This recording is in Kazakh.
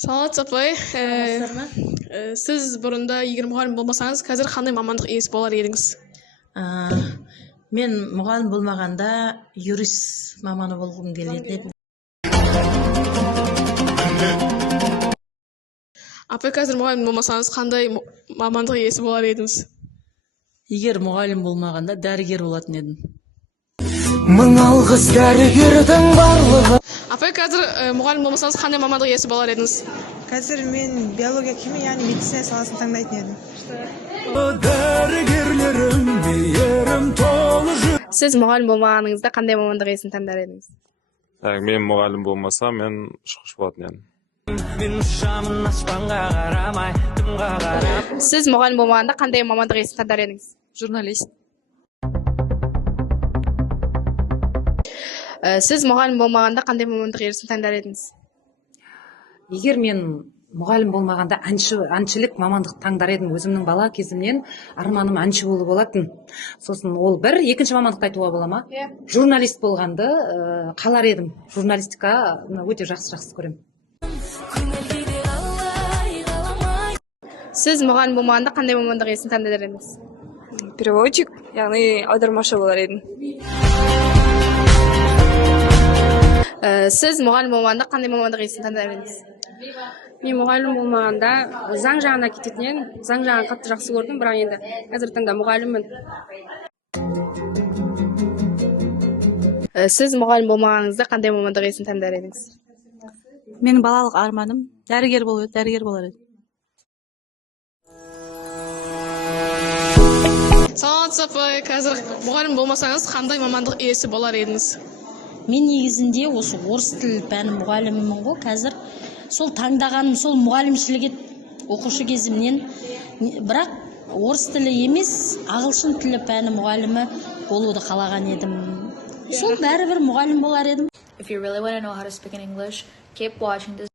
Саламатсыз апай. Сіз бұрында егер мұғалім болмасаңыз, қазір қандай мамандық иесі болар едіңіз? Мен мұғалім болмағанда юрист маманы болғым келеді. Апай, қазір мұғалім болмасаңыз, қандай мамандық иесі болар едіңіз? Егер мұғалім болмағанда дәрігер болатын едім. Мың алғыс дәрігердің барлығы. Апай, қазір мұғалім болмасаңыз, қандай мамандық иесі болар едіңіз? Қазір мен биология, химия, яғни медицина саласын таңдайтын едім. Дәрігерлерім мейірім толы жүр. Сіз мұғалім болмағаныңызда қандай мамандық иесін таңдар едіңіз? Мен мұғалім болмаса, мен ұшқыш болатын едім. Сіз мұғалім болмағанда қандай мамандық иесін таңдар едіңіз? Журналист. Сіз мұғалім болмағанда қандай мамандық иесін таңдар едіңіз? Егер мен мұғалім болмағанда әншілік мамандық таңдар едім. Өзімнің бала кезімнен арманым әнші болу болатын. Сосын ол бір, екінші мамандықты айтуға бола ма? Журналист болғанды қалар едім. Журналистика өте жақсы көрем. Сіз мұғалім болмағанда қандай мамандық иесін таңдар едіңіз? Переводчик, яғни аудармашы болар едім. Сіз мұғалім болмағанда қандай мамандық иесін таңдар едіңіз? Мен мұғалім болмағанда заң жағына кететін едім. Заң жағын қатты жақсы көрдім, бірақ енді қазіргі таңда мұғаліммін. Сіз мұғалім болмағаныңызда қандай мамандық иесін таңдар едіңіз? Менің балалық арманым дәрігер болар еді. Саламатсыз апай, қазір мұғалім болмасаңыз, қандай мамандық иесі болар едіңіз? Мен негізінде осы орыс тіл пәні мұғалімімін ғой. Қазір сол таңдағаным сол мұғалімшілік оқушы кезімнен, бірақ орыс тілі емес, ағылшын тілі пәні мұғалімі болуды қалаған едім. Сол бәрібір мұғалім болар едім. If you really want to know how to speak in English, keep watching this